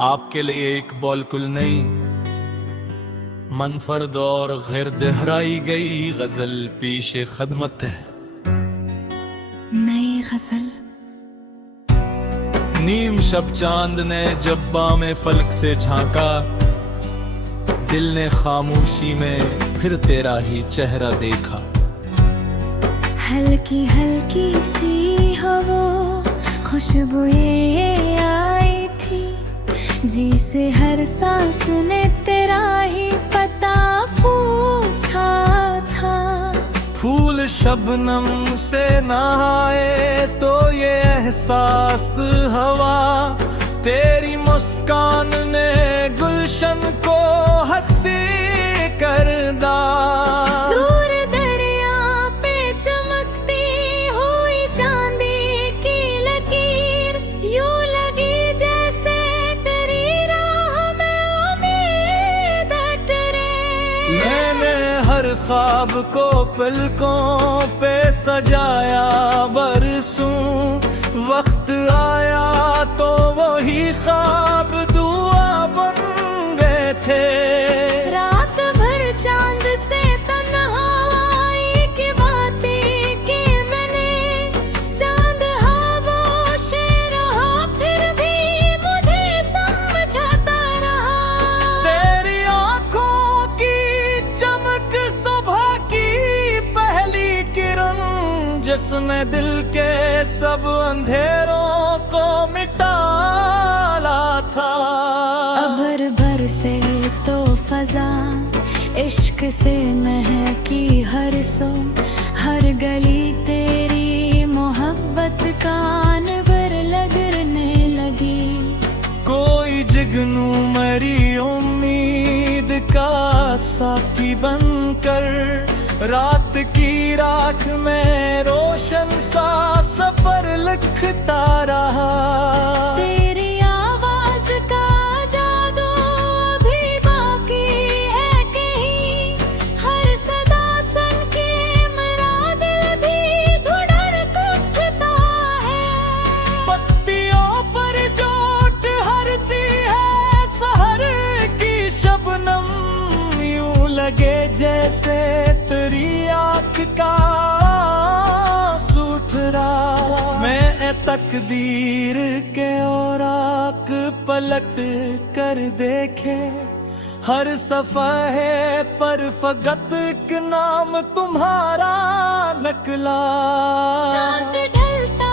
आपके लिए एक बॉलकुल नहीं मनफरद और गैर दोहराई गई गजल पीशे खदमत है। नई गजल। नीम शब चांद ने जब्बा में फलक से झांका, दिल ने खामोशी में फिर तेरा ही चेहरा देखा। हल्की हल्की सी हवा खुशबू ये आई थी, जी से हर सांस ने तेरा ही पता पूछा था। फूल शबनम से नहाए तो ये एहसास हवा, तेरी मुस्कान ने गुलशन को हंसी कर दा। दूर दरिया पे चमकती हुई चांदी की लकीर, यूं लगी जैसे तेरी राह में उम्मीद टरे। मैंने हर ख्वाब को पलकों पे सजाया बरसों, वक्त आया तो वही ख्वाब दुआ बन गए थे। रात भर चांद से तन्हाई की बातें की मैंने, चांद खामोश रहा फिर भी मुझे समझाता रहा। तेरी आंखों की चमक सुबह की पहली किरण, जिसने दिल के सब अंधेरों को मिटाला था। अबर भर से तो फजा इश्क से महकी हर सो, हर गली तेरी मोहब्बत का अनबर लगने लगी। कोई जुगनू मरी उम्मीद का साथी बनकर, रात की राख में रोशन सा सफर लिखता रहा। तेरी आवाज का जादू अभी बाकी है कहीं, हर सदा सन के मेरा दिल भी धुड़क उठता है। पत्तियों पर चोट हरती है सहर की शबनम, यूं लगे जैसे तेरी आँख का सूथरा। मैं तकदीर के औराक पलट कर देखे, हर सफ़हे पर फकत एक नाम तुम्हारा नकला। चांद ढलता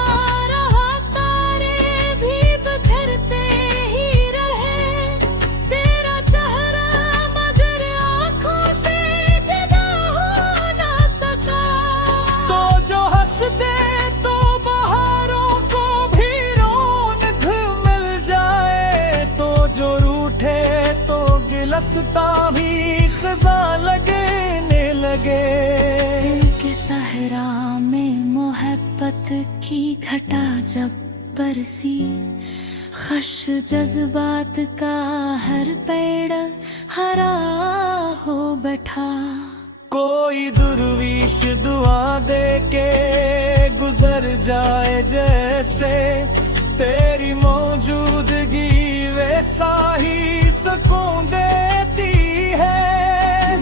रहा तारे भी बिखरते ही रहे, तेरा चेहरा मगर आँखों से जुदा हो ना सका। तो जो हंस दे तो बहारों को भी रौनक मिल जाए, तो जो रूठे तो गिलस्ता भी खज़ा लगने लगे। दिल के सहरा में मोहब्बत की घटा जब बरसी, खश जज्बात का हर पेड़ हरा हो बैठा। कोई दुर्विश दुआ दे के गुजर जाए जैसे, तेरी मौजूदगी वैसा ही सुकून देती है।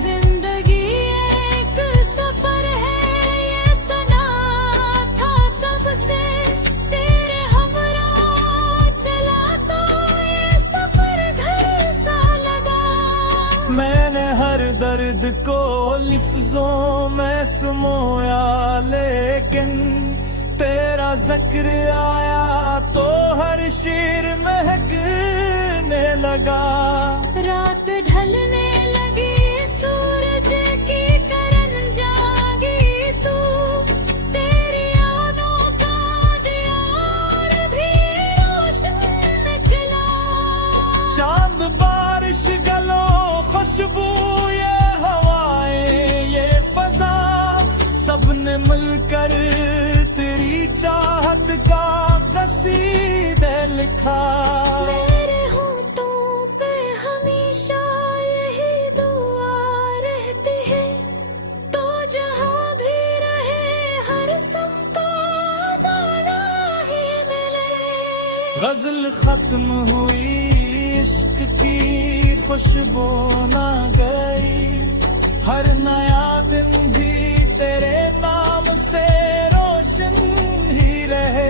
जिंदगी एक सफर है ये सना था सबसे, तेरे हमरा चला तो ये सफर घर सा लगा। मैंने हर दर्द को लफ्जों में समोया, लेकिन तेरा जिक्र आया तो हर शेर महकने लगा। रात ढलने लगी सूरज की करन जागी तू, तेरी यादों का दिया और भी रोशन निकला। चांद बारिश गलों खुशबू ये हवाएं ये फजा, सबने मिलकर तेरी चाहत का कसीदा लिखा। मेरे होठों पे हमेशा यही दुआ रहती है, तो जहां भी रहे हर समता जाना ही मिले। गजल खत्म हुई इश्क की खुशबू ना गई, हर नया दिन भी तेरे नाम से रोशन ही रहे।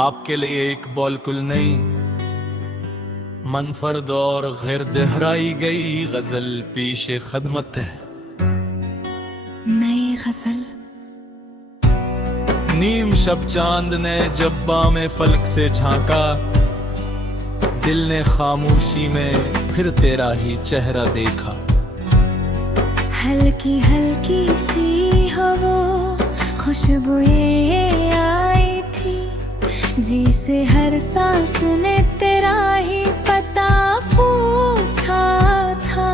आपके लिए एक बॉलकुल नई मनफरद और गैर दोहराई गई गजल पेशे खदमत है। नई गजल। नीम शब चांद ने जब बामे फलक से झांका, दिल ने खामोशी में फिर तेरा ही चेहरा देखा। हल्की हल्की सी हवा खुशबू ये आई थी, जी से हर सांस ने तेरा ही पता पूछा था।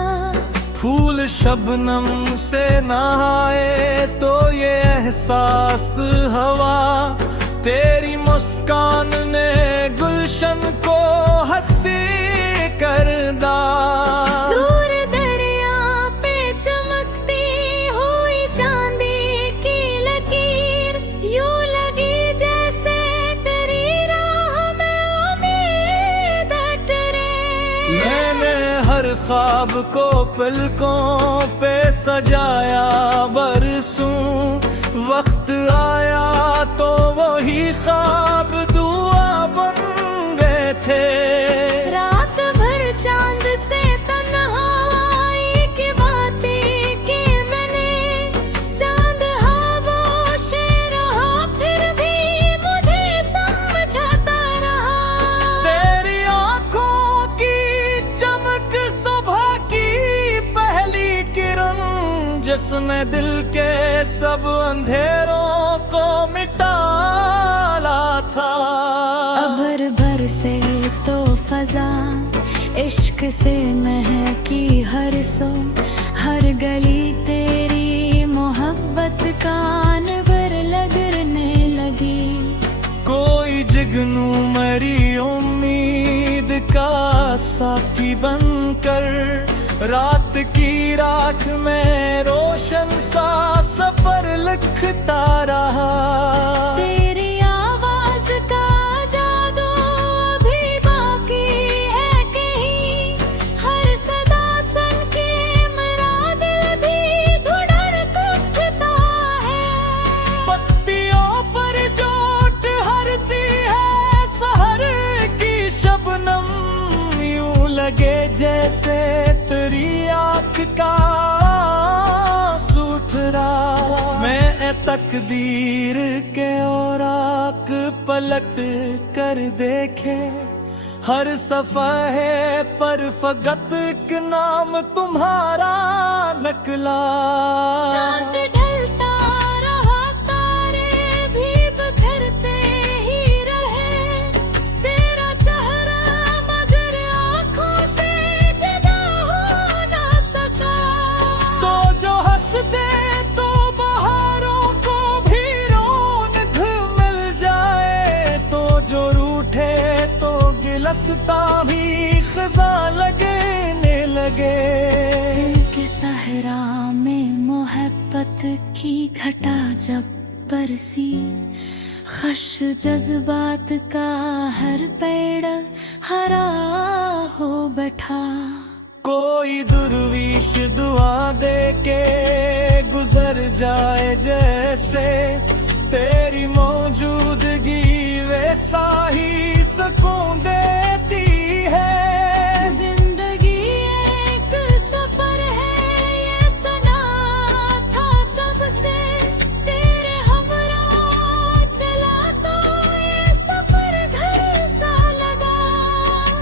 फूल शबनम से नहाए तो ये एहसास हवा, तेरी मुस्कान ने गुलशन को हंसी कर दा। दूर दरिया पे चमकती हुई चांदी की लकीर, यूं लगी जैसे तेरी राह में उम्मीद टरे। मैंने हर ख्वाब को पलकों पे सजाया बरसों, वक्त आया तो वही ख्वाब दुआ बन गए थे। रात भर चांद से तन्हाई की बातें की मैंने, चांद खामोश रहा फिर भी मुझे समझाता रहा। तेरी आंखों की चमक सुबह की पहली किरण, जिसने दिल के सब अंधेरों को मिटाला था। अबर बरसे तो फजा इश्क से महकी हर सो, हर गली तेरी मोहब्बत का नबर लगने लगी। कोई जुगनू मरी उम्मीद का साथी बनकर, रात की राख में रोशन सा सफर लिखता रहा। तेरी आवाज का जादू अभी बाकी है कहीं, हर सदा सन के मेरा दिल भी धुड़क उठता है। पत्तियों पर चोट हरती है सहर की शबनम, यूं लगे जैसे तेरी आँख का सूथरा। मैं तकदीर के औराक पलट कर देखे, हर सफ़हे पर फकत एक नाम तुम्हारा नकला। चांद ढलता रहा तारे भी बिखरते ही रहे, तेरा चेहरा मगर आँखों से जुदा हो ना सका। तो जो हंस दे तो बहारों को भी रौनक मिल जाए, तो जो रूठे तो गिलस्ता भी खज़ा लगने लगे। दिल के सहरा में मोहब्बत की घटा जब बरसी, खश जज्बात का हर पेड़ हरा हो बैठा। कोई दुर्विश दुआ दे के गुजर जाए जैसे, तेरी मौजूदगी वैसा ही सुकून देती है। जिंदगी एक सफर है ये सना था सबसे, तेरे हमरा चला तो ये सफर घर सा लगा।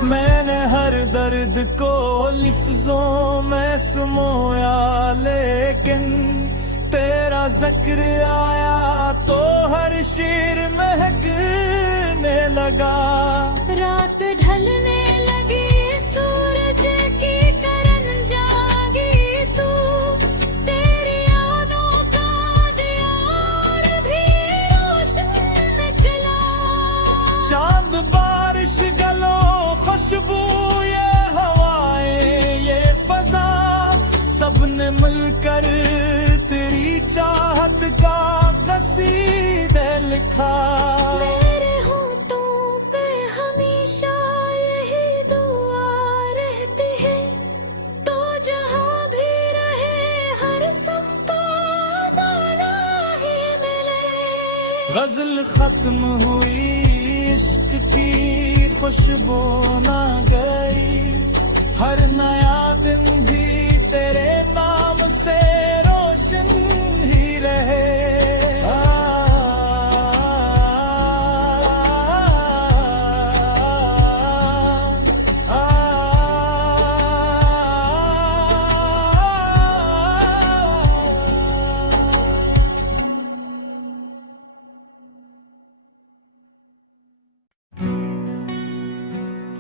मैंने हर दर्द को लफ्जों में समोया, लेकिन तेरा जिक्र आया तो हर शेर महकने लगा। रात ढलने लगी सूरज की करन जागी तू, तेरी यादों का दिया और भी खुशबू ये हवाएं ये फजा सबने मिलकर तेरी चाहत का कसीदे लिखा। मेरे होठों पे हमेशा यही दुआ रहती है, तो जहाँ भी रहे हर सबको जाना ही मिले। गजल खत्म हुई इश्क की खुशबू ना गई, हर नया दिन भी तेरे नाम से रोशन ही रहे।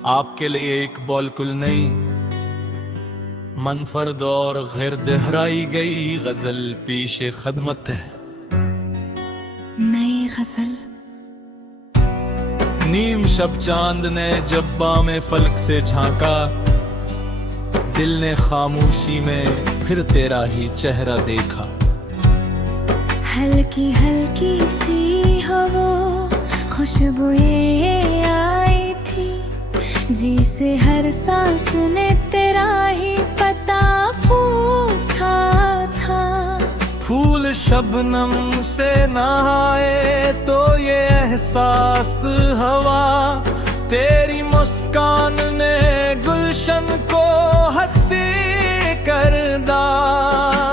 आपके लिए एक बॉलकुल नई मनफरद और गैर दोहराई गई गजल पेशे खदमत है। नई गजल। नीम शब चांद ने जब्बा में फलक से झांका, दिल ने खामोशी में फिर तेरा ही चेहरा देखा। हल्की हल्की सी हवा खुशबू ये आई थी, जी से हर सांस ने तेरा ही पता पूछा था। फूल शबनम से नहाए तो ये एहसास हवा, तेरी मुस्कान ने गुलशन को हंसी कर दा।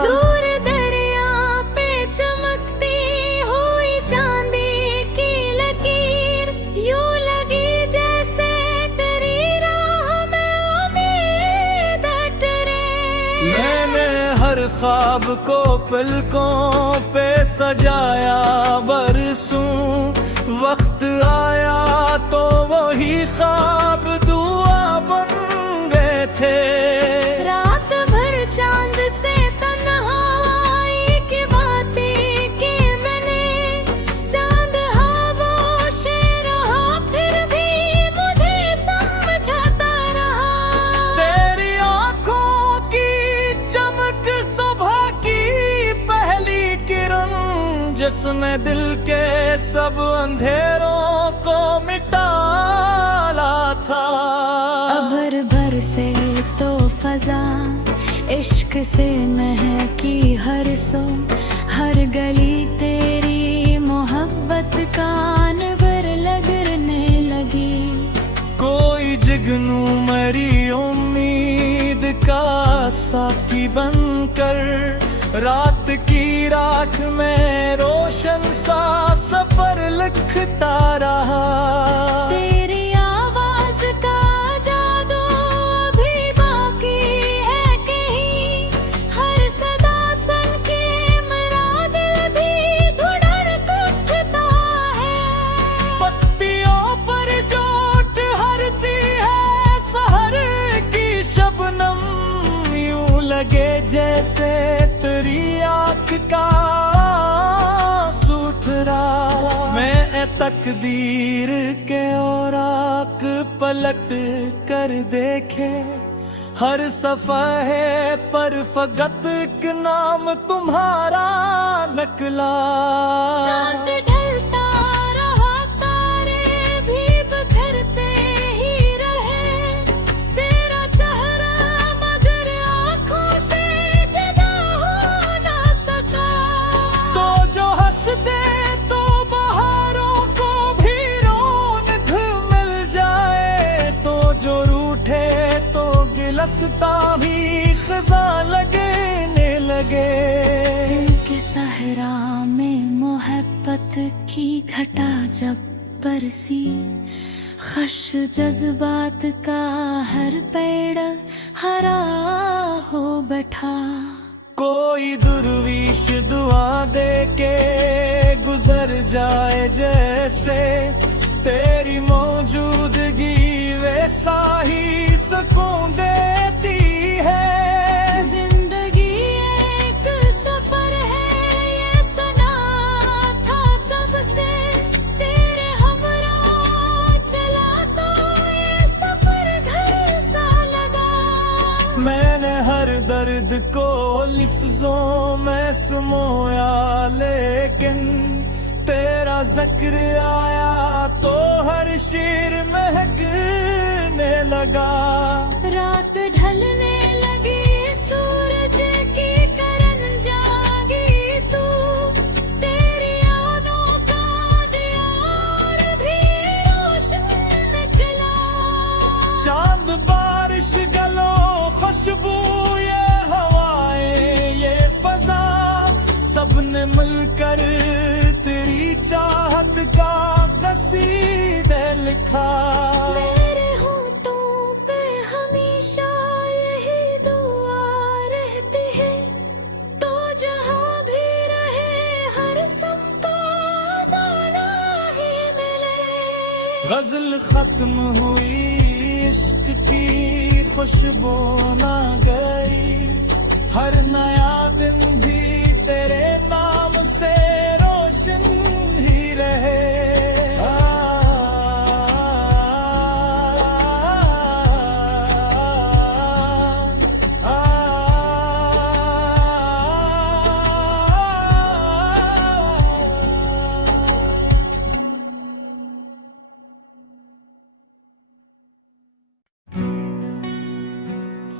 दूर दरिया पे चमकती हुई चांदी की लकीर, यूं लगी जैसे तेरी राह में उम्मीद टरे। मैंने हर ख्वाब को पलकों पे सजाया बरसों, वक्त आया तो वही ख्वाब दुआ बन गए थे। रात भर चांद से तन्हाई की बातें की मैंने, चांद खामोश रहा फिर भी मुझे समझाता रहा। तेरी आंखों की चमक सुबह की पहली किरण, जिसने दिल के सब अंधेरों को मिटाला था। अबर भर से तो फजा इश्क से महकी हर सो, हर गली तेरी मोहब्बत कान भर लगने लगी। कोई जुगनू मरी उम्मीद का साथी बनकर, रात की राख में रोशन सा सफर लिखता रहा। तेरी आवाज का जादू अभी बाकी है कहीं, हर सदा सन के मेरा दिल भी धुड़क उठता है। पत्तियों पर चोट हरती है सहर की शबनम, यूं लगे जैसे तेरी आँख का सुथरा। मैं तकदीर के औराक पलट कर देखे, हर सफ़हे पर फकत एक नाम तुम्हारा नकला। चांद ढलता रहा तारे भी बिखरते ही रहे, तेरा चेहरा मगर आँखों से जुदा हो ना सका। तो जो हंस दे तो बहारों को भी रौनक मिल जाए, तो जो रूठे तो गिलस्ता भी खज़ा लगने लगे। दिल के सहरा में मोहब्बत की घटा जब बरसी, खश जज्बात का हर पेड़ हरा हो बैठा। कोई दुर्विश दुआ दे के गुजर जाए जैसे, तेरी मौजूदगी वैसा ही सुकून देती है। जिंदगी एक सफर है ये सना था सबसे, तेरे हमरा चला तो ये सफर समोया, लेकिन तेरा जिक्र आया तो हर शेर महकने लगा। रात ढलने लगी, सूरज की किरण जागी, तू तेरी यादों का दियार भी रोशन निकला। चांद, बारिश, गलों, खुशबू, ये हवाएं, ये फजा, सबने मिलकर तेरी चाहत का कसीदे लिखा। मेरे होठों पे हमेशा यही दुआ रहती है, तो जहाँ भी रहे हर समतो जाना ही मिले। गजल खत्म हुई, इश्क की खुशबू ना गई, हर नया दिन भी तेरे नाम से रोशन ही रहे।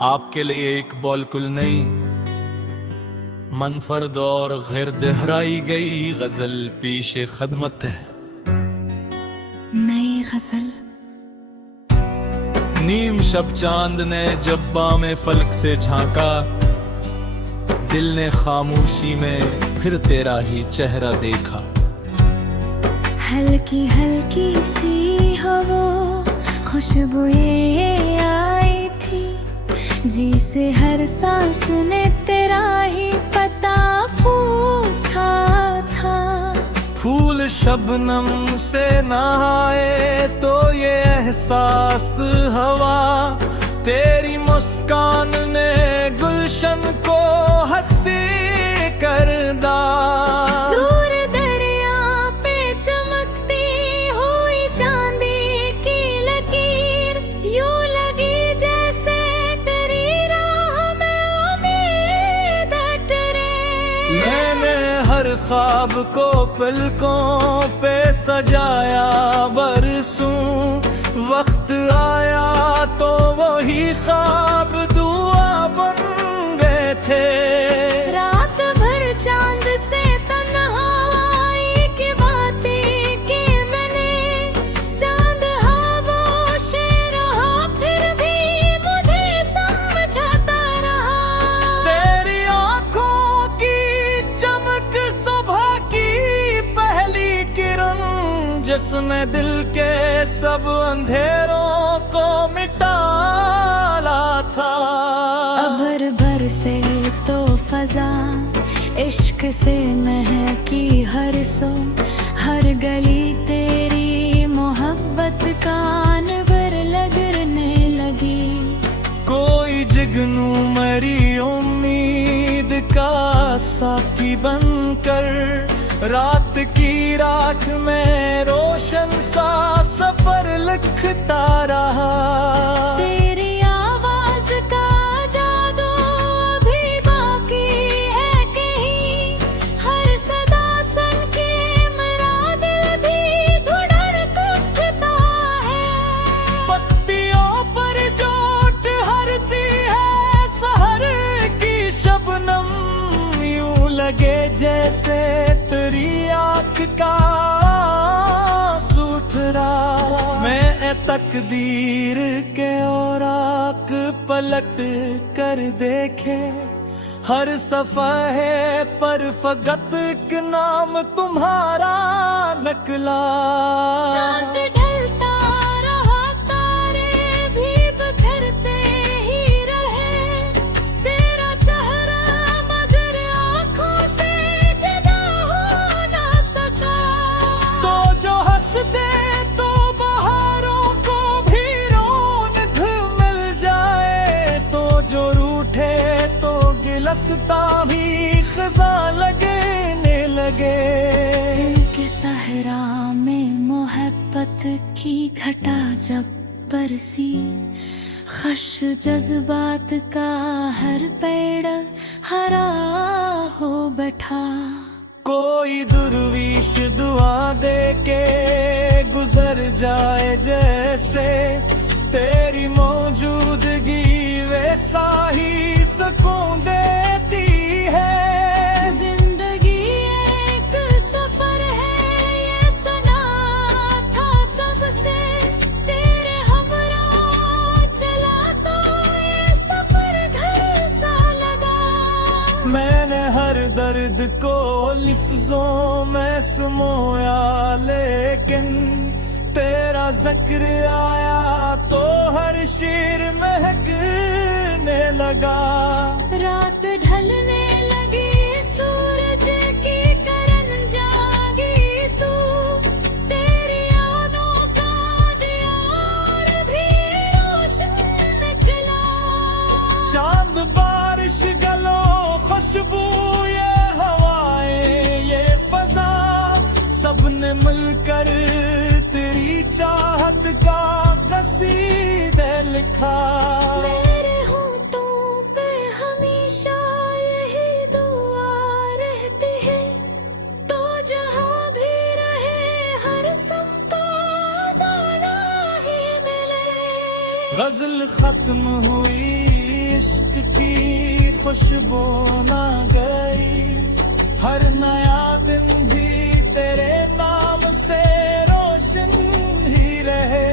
आपके लिए एक बॉलकुल नहीं, मनफरद और गैर दोहराई गई गजल पीशे खदमत है। नई गजल। नीम शब चांद ने जब्बा में फलक से झांका, दिल ने खामोशी में फिर तेरा ही चेहरा देखा। हल्की हल्की सी हवा खुशबू ये आई थी, जी से हर सांस ने तेरा ही पता पूछा था। फूल शबनम से नहाए तो ये एहसास हवा, तेरी मुस्कान ने गुलशन को हंसी कर दा। दूर दरिया पे चमकती हुई चांदी की लकीर, यूं लगी जैसे तेरी राह में उम्मीद टरे। मैंने हर ख्वाब को पलकों पे सजाया बरसों, वक्त आया तो वही ख्वाब दुआ बन गए थे। रात भर चांद से तन्हाई की बातें की मैंने, चांद खामोश रहा फिर भी मुझे समझाता रहा। तेरी आंखों की चमक सुबह की पहली किरण, जिसने दिल के सब अंधेरों को मिटाला था। अबर भर से तो फजा इश्क से महकी हर सो, हर गली तेरी मोहब्बत कान भर लगने लगी। कोई जुगनू मरी उम्मीद का साथी बनकर, रात की राख में रोशन सा सफर लिखता रहा। तेरी आवाज का जादू अभी बाकी है कहीं, हर सदा सन के मेरा दिल भी धुड़क उठता है। पत्तियों पर जोट हरती है सहर की शबनम, यूं लगे जैसे तेरी आँख का सूठरा। मैं तकदीर के औराक पलट कर देखे, हर सफ़हे पर फकत एक नाम तुम्हारा नकला। चांद ढलता रहा, तारे भी बिखरते ही रहे, तेरा चेहरा मगर आँखों से जुदा हो ना सका। तो जो हंस दे तो बहारों को भी रौनक मिल जाए, तो जो रूठे तो गिलस्ता भी खज़ा लगने लगे। दिल के सहरा में मोहब्बत की घटा जब बरसी, खश जज्बात का हर पेड़ हरा हो बैठा। कोई दुर्विश दुआ दे के गुजर जाए जैसे, तेरी मौजूदगी वैसा ही सुकून देती है। जिंदगी एक सफर है ये सना था सबसे, तेरे हमरा चला तो ये सफर घर सा लगा। मैंने हर दर्द को लिफ्जों में समोया, लेकिन तेरा जिक्र आया तो हर शेर महकने लगा। रात ढलने लगी सूरज की करन जागी तू, तेरी यादों का दियार भी रोशन निकला। चांद बारिश गलों खुशबू ये हवाएं ये फजा, सबने मिलकर तेरी चाहत का कसीदे लिखा। मेरे होठों पे हमेशा यही दुआ रहती है, तो जहाँ भी रहे हर समता जाना ही मिले। गजल खत्म हुई इश्क की खुशबू ना गई, हर नया दिन भी तेरे नाम से रोशन ही रहे।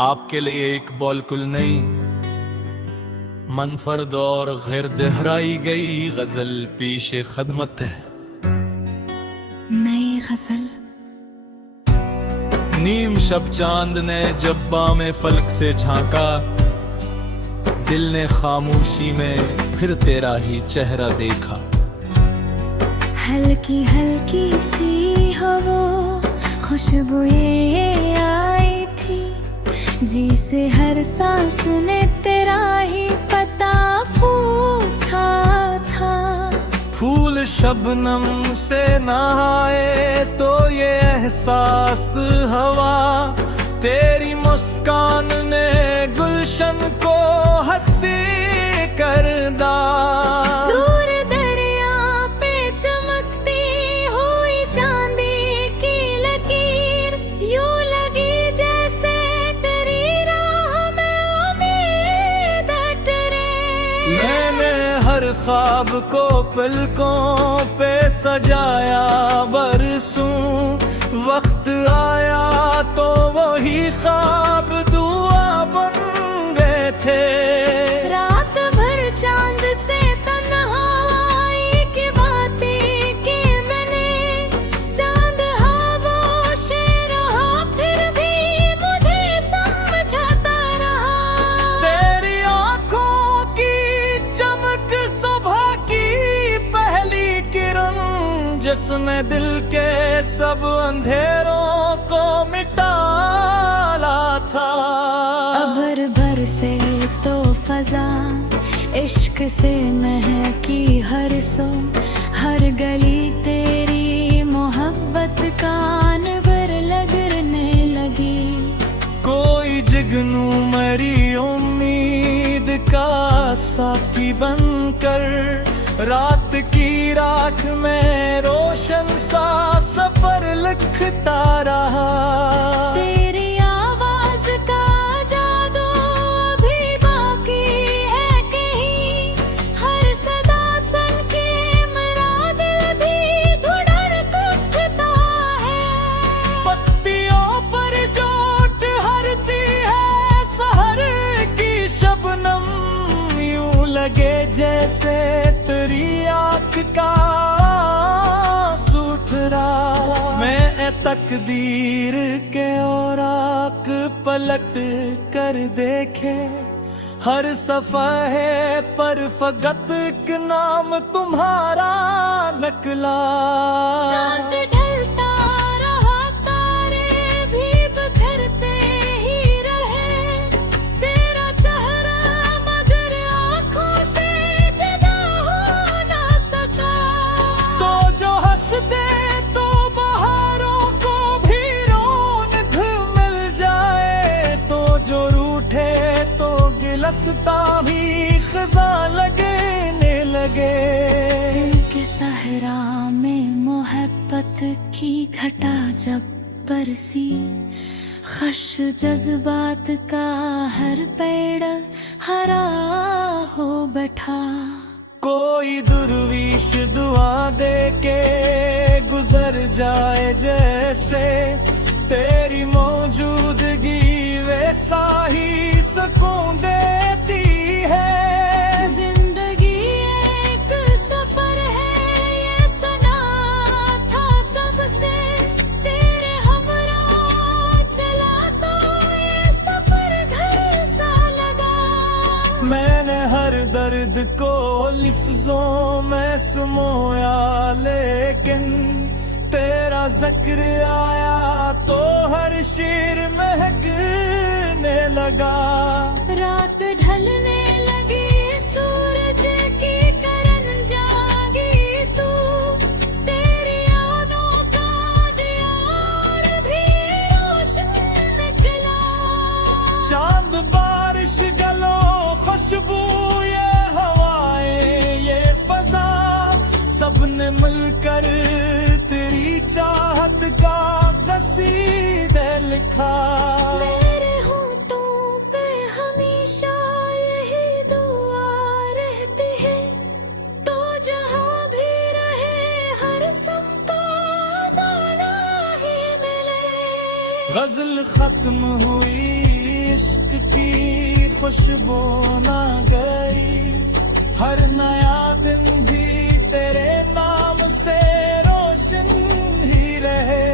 आपके लिए एक बॉलकुल नहीं, मनफरद और गैर दोहराई गई गजल पीशे खदमत है। नई गजल। नीम शब चांद ने जब्बा में फलक से झांका, दिल ने खामोशी में फिर तेरा ही चेहरा देखा। हल्की हल्की सी हवा खुशबू ये आई थी, जी से हर सांस ने तेरा ही पता पूछा था। फूल शबनम से नहाए तो ये एहसास हवा, तेरी मुस्कान ने गुलशन को हंसी कर दा। दूर दरिया पे चमकती हुई चांदी की लकीर, यूं लगी जैसे तेरी राह में उम्मीद टरे। मैंने हर ख्वाब को पलकों पे सजाया बरसूं, वक्त आया तो वही ख्वाब दुआ बन गए थे। रात भर चांद से तन्हाई की बातें की मैंने, चांद खामोश रहा फिर भी मुझे समझाता रहा। तेरी आंखों की चमक सुबह की पहली किरण, जिसने दिल के सब अंधेरों को मिटाला था। अबर बरसे तो फजा इश्क से महकी हर सो, हर गली तेरी मोहब्बत कान भर लगने लगी। कोई जुगनू मरी उम्मीद का साथी बनकर, रात की राख में रोशन सा सफर लिखता रहा। तेरी आवाज का जादू अभी बाकी है कहीं, हर सदा सन के मेरा दिल भी धुड़क उठता है। पत्तियों पर चोट हरती है सहर की शबनम, यूं लगे जैसे तेरी आँख का सूठरा। मैं तकदीर के औराक पलट कर देखे, हर सफ़हे पर फकत एक नाम तुम्हारा नकला। चांद ढलता रहा रास्ता भी खज़ा लगने लगे। दिल के सहरा में मोहब्बत की घटा जब बरसी, खश जज्बात का हर पेड़ हरा हो बैठा। कोई दुर्विश दुआ दे के गुजर जाए जैसे, तेरी मौजूदगी वैसा ही सुकून देती है। जिंदगी एक सफर है ये सना था सबसे, तेरे हमरा चला तो ये सफर घर सा लगा। मैंने हर दर्द को लिफ्जों में समोया, लेकिन तेरा जिक्र आया तो हर शेर महकने लगा। रात ढलने लगी, सूरज की किरण जागी तू, तेरी यादों का दीवार भी रोशन निकला। चांद बारिश गलों खुशबू ये हवाएं ये फजा, सबने मिलकर तेरी चाहत का कसीदा लिखा। मेरे होठों पे हमेशा यही दुआ रहती है, तो जहां भी रहे हर समता जाना ही मिले। गजल खत्म हुई, इश्क की खुशबू ना गई, हर नया दिन भी तेरे नाम से रोशन ही रहे।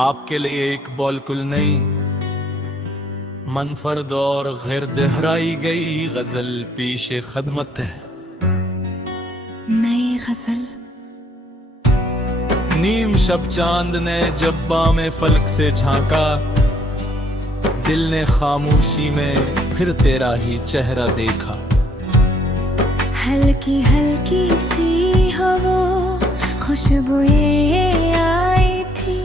आपके लिए एक बॉलकुल नहीं मनफरद और गैर दोहराई गई गजल पीशे खदमत है। नई गजल। नीम शब चांद ने जब बामे फलक से झांका, दिल ने खामोशी में फिर तेरा ही चेहरा देखा। हल्की हल्की सी हवा खुशबू ये आई थी,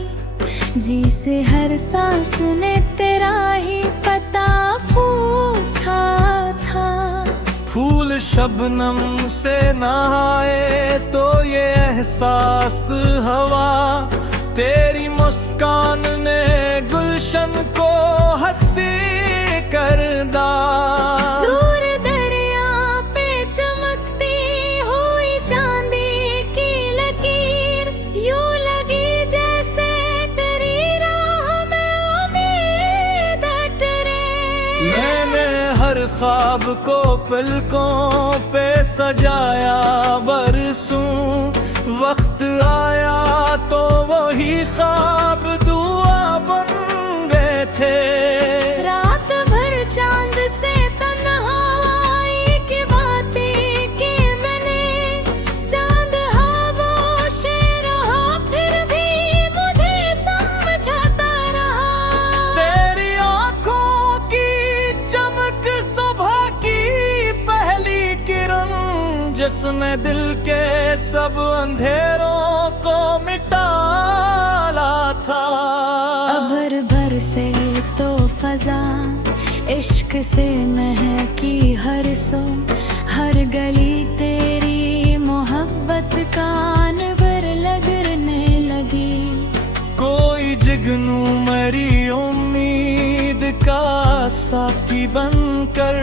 जी से हर सांस ने तेरा ही पता पूछा था। फूल शबनम से नहाए तो ये एहसास हवा, तेरी मुस्कान ने गुलशन को हंसी कर दा। दूर दरिया पे चमकती हुई चांदी की लकीर, यूं लगी जैसे तेरी राह में उम्मीद टरे। मैंने हर ख्वाब को पलकों पे सजाया बरसों, वक्त आया तो वही ख्वाब दुआ बन गए थे। रात भर चांद से तन्हाई की बातें की मैंने, चांद खामोश रहा फिर भी मुझे समझाता रहा। तेरी आंखों की चमक सुबह की पहली किरण, जिसने दिल के सब अंधेरों को मिटाला था। अबर भर से तो फजा इश्क से महकी हर सो, हर गली तेरी मोहब्बत का अनबर लगने लगी। कोई जुगनू मरी उम्मीद का साथी बनकर,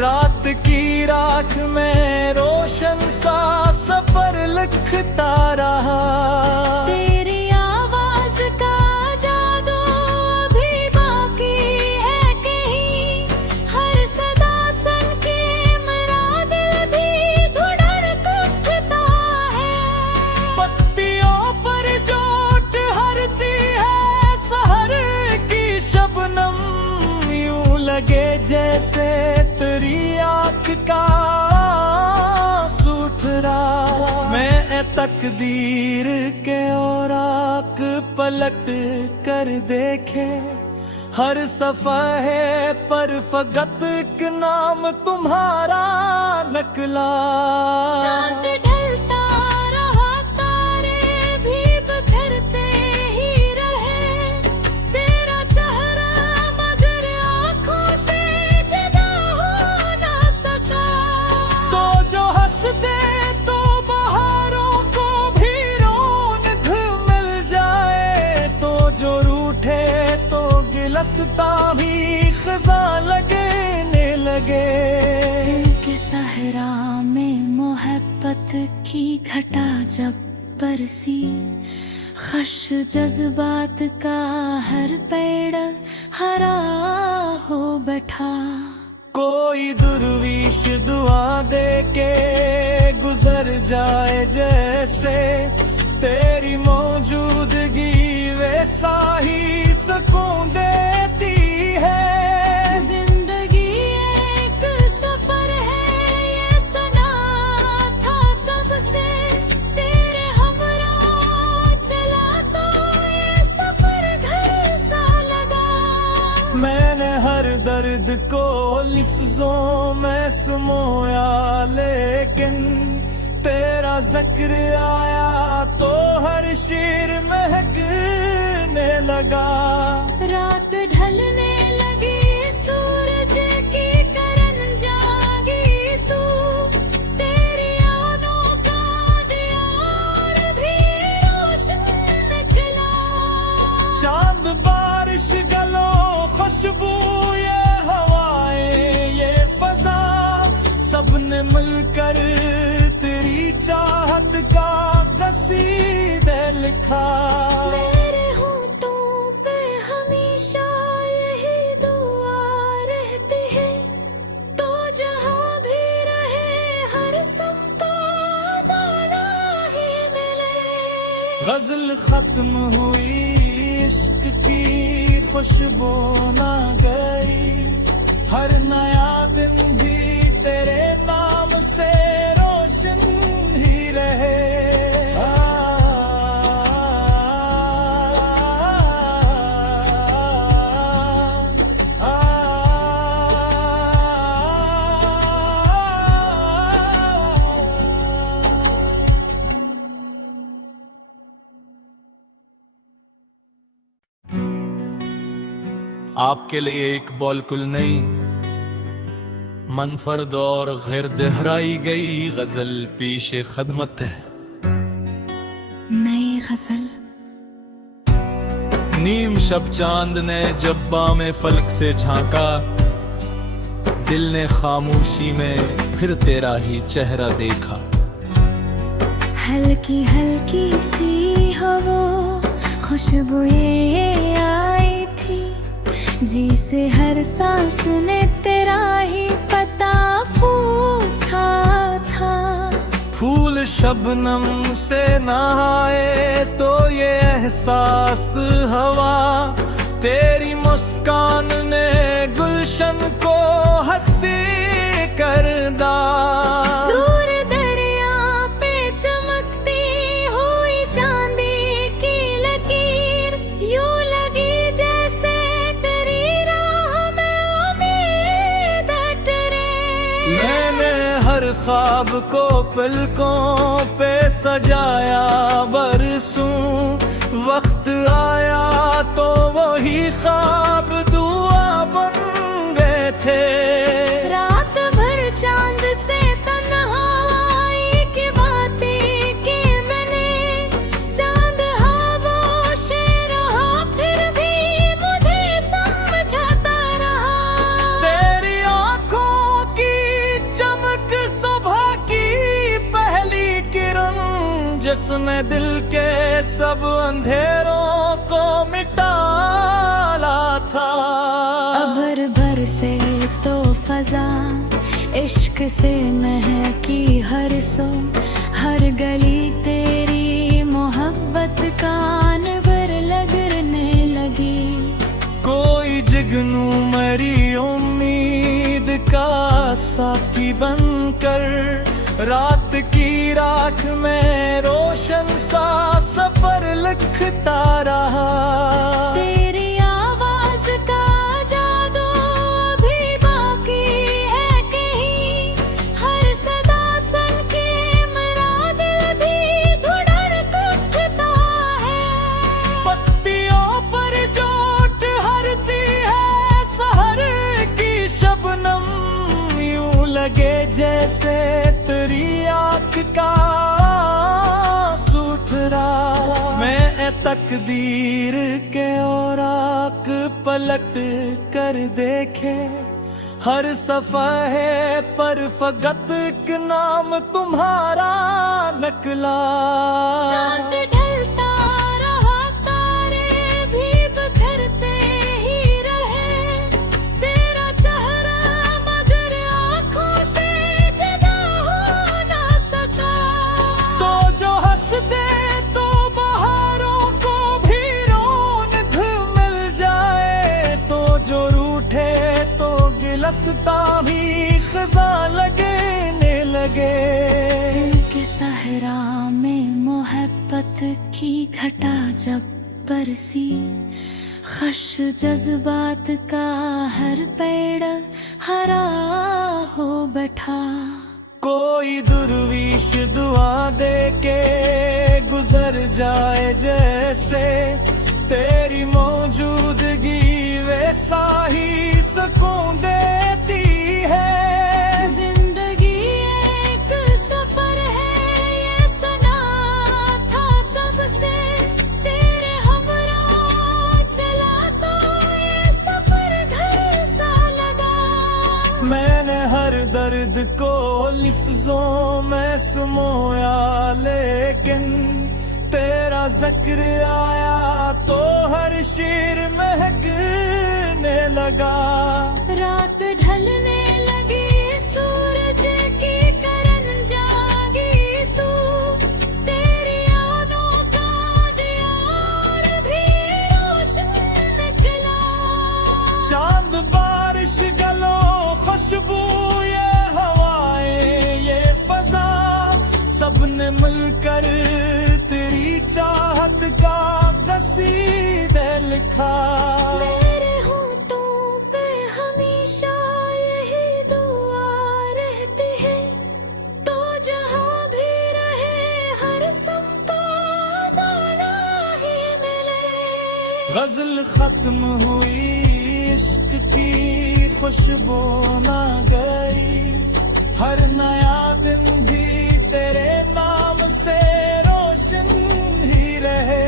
रात की राख में रोशन सा सफर लिखता रहा। तेरी आवाज का जादू अभी बाकी है कहीं, हर सदा सन के मेरा दिल भी धुड़क उठता है। पत्तियों पर चोट हरती है सहर की शबनम, यूं लगे जैसे तेरी आँख का सूथरा। मैं तकदीर के औराक पलट कर देखे, हर सफ़हे पर फकत एक नाम तुम्हारा नकला। चांद ढलता रहा, तारे भी बिखरते ही रहे, तेरा चेहरा मगर आँखों से जुदा हो ना सका। तो जो हंस दे तो बहारों को भी रौनक मिल जाए, तो जो रूठे तो गिलस्ता भी खज़ां लगने लगे। दिल के सहरा में मोहब्बत की घटा जब बरसी, खश जज्बात का हर पेड़ हरा हो बैठा। कोई दुर्विश दुआ दे के गुजर जाए जैसे, तेरी मौजूदगी वैसा ही सुकून देती है। जिंदगी एक सफर है ये सना था सबसे, तेरे हमरा चला तो ये सफर घर सा लगा। मैंने हर दर्द को लफ्जों में समोया, लेकिन तेरा जिक्र आया तो हर शेर महकने लगा। रात ढलने लगी, सूरज की करन जागी तू, तेरी यादों का दियार भी रोशन निकला। चांद बारिश गलो खुशबू ये हवाएं ये फजा, सबने मिलकर तेरी चाहत का कसीदा लिखा। मेरे होठों पे हमेशा यही दुआ रहती है, तो जहाँ भी रहे हर समता जाना ही मिले। गजल खत्म हुई, इश्क की खुशबू ना गई, हर नया दिन भी तेरे नाम से रोशन ही रहे। आपके लिए एक बॉलकुल नई मनफरद और गैर दोहराई गई गजल पेशे खदमत है। नई गजल। नीम शब चांद ने जब बामे फलक से झांका, दिल ने खामोशी में फिर तेरा ही चेहरा देखा। हल्की हल्की सी हवा खुशबू ये आई थी, जी से हर सांस ने तेरा ही पता पूछा था। फूल शबनम से नहाए तो ये एहसास हवा, तेरी मुस्कान ने गुलशन को हंसी कर दा। दूर दरिया पे चमकती हुई चांदी की लकीर, यूं लगी जैसे तेरी राह में उम्मीद टरे। मैंने हर ख्वाब को पलकों पे सजाया बरसों, वक्त आया तो वही ख्वाब दुआ बन गए थे। रात भर चांद से तन्हाई की बातें की मैंने, चांद खामोश रहा फिर भी मुझे समझाता रहा। तेरी आंखों की चमक सुबह की पहली किरण, जिसने दिल के सब अंधेरों को मिटाला था। अबर बरसे तो फजा, इश्क से महकी हर सो, हर गली तेरी मोहब्बत का अनबर लगने लगी। कोई जुगनू मरी उम्मीद का साथी बनकर रात की राख में रोशन सा सफर लिखता रहा। तेरी आवाज का जादू अभी बाकी है कहीं, हर सदा सन के मेरा दिल भी धुड़क उठता है। पत्तियों पर चोट हरती है सहर की शबनम, यूं लगे जैसे तेरी आँख का सूठरा। मैं तकदीर के औराक पलट कर देखे, हर सफ़हे पर फकत एक नाम तुम्हारा नकला। चांद ढलता रहा, तारे भी बिखरते ही रहे, तेरा चेहरा मगर आँखों से जुदा हो ना सका। तो जो हंस दे तो बहारों को भी रौनक मिल जाए, तो जो रूठे तो गिलस्ता भी खज़ा लगने लगे। दिल के सहरा में मोहब्बत की घटा जब बरसी, खश जज्बात का हर पेड़ हरा हो बैठा। कोई दुर्विश दुआ दे के गुजर जाए जैसे, तेरी मौजूदगी वैसा ही सुकून देती है। जिंदगी एक सफर है ये सना था सबसे, तेरे हमरा चला तो ये सफर घर सा लगा। मैंने हर दर्द को लिफ्जों में समोया, लेकिन तेरा जिक्र आया तो हर शेर महकने लगा। रात ढलने लगी, सूरज की करन जागी तू, तेरी यादों का दियार भी रोशन निकला। चांद बारिश गलों खुशबू ये हवाएं ये फजा, सबने मिलकर तेरी चाहत का कसीदा लिखा। मेरे होठों पे हमेशा यही दुआ रहती है, तो जहाँ भी रहे हर समता जाना ही मिले। गजल खत्म हुई, इश्क की खुशबू ना गई, हर नया दिन भी तेरे नाम से रोशन ही रहे।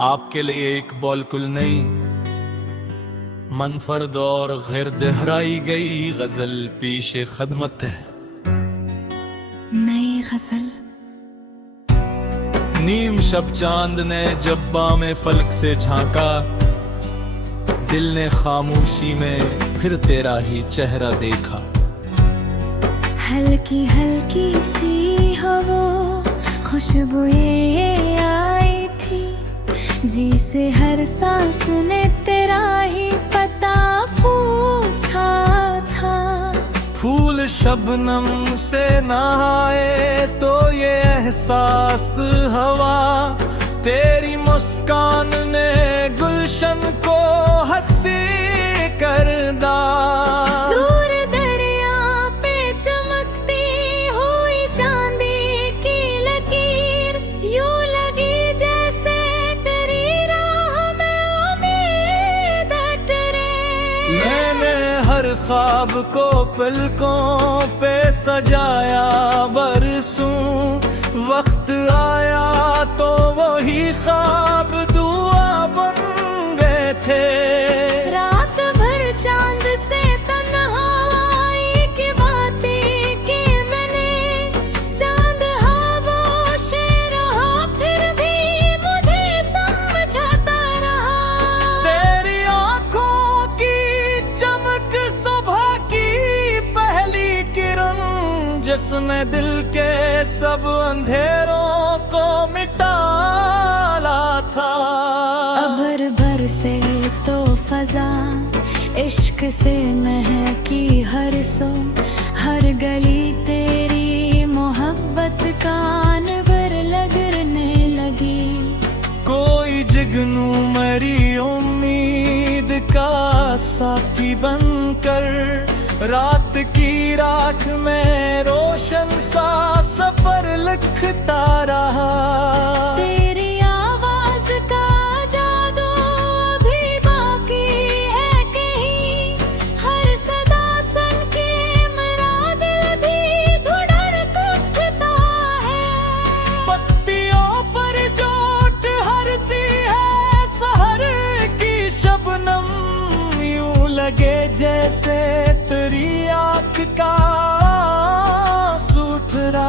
आपके लिए एक बॉलकुल नई मनफरद और गैर दोहराई गई गजल पेशे खदमत है। नई गजल। नीम शब चांद ने जब्बा में फलक से झांका, दिल ने खामोशी में फिर तेरा ही चेहरा देखा। हल्की हल्की सी हवा खुशबू ये आई थी, जी से हर सांस ने तेरा ही पता पूछा था। फूल शबनम से नहाए तो ये एहसास हवा, तेरी मुस्कान ने गुलशन को हंसी कर दा। दूर दरिया पे चमकती हुई चांदी की लकीर, यूं लगी जैसे तेरी राह में उम्मीद टरे। मैंने हर ख्वाब को पलकों पे सजाया बरसों, वक्त आया तो वही ख्वाब दुआ बन गए थे। रात भर चांद से तन्हाई की बातें की मैंने, चांद खामोश रहा फिर भी मुझे समझाता रहा। तेरी आंखों की मैं दिल के सब अंधेरों को मिटाला था। अबर भर से तो फजा इश्क से महकी हर सो, हर गली तेरी मोहब्बत कान भर लगने लगी। कोई जुगनू मरी उम्मीद का साथी बनकर, रात की राख में रोशन सा सफर लिखता रहा। तेरी आवाज का जादू अभी बाकी है कहीं, हर सदा सन के मेरा दिल भी धुड़क उठता है। पत्तियों पर चोट हरती है सहर की शबनम, यूं लगे जैसे तेरी आँख का सूठरा।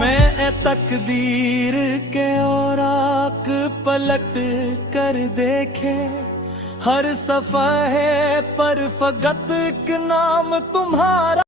मैं तकदीर के औराक पलट कर देखे, हर सफ़हे पर फकत एक नाम तुम्हारा।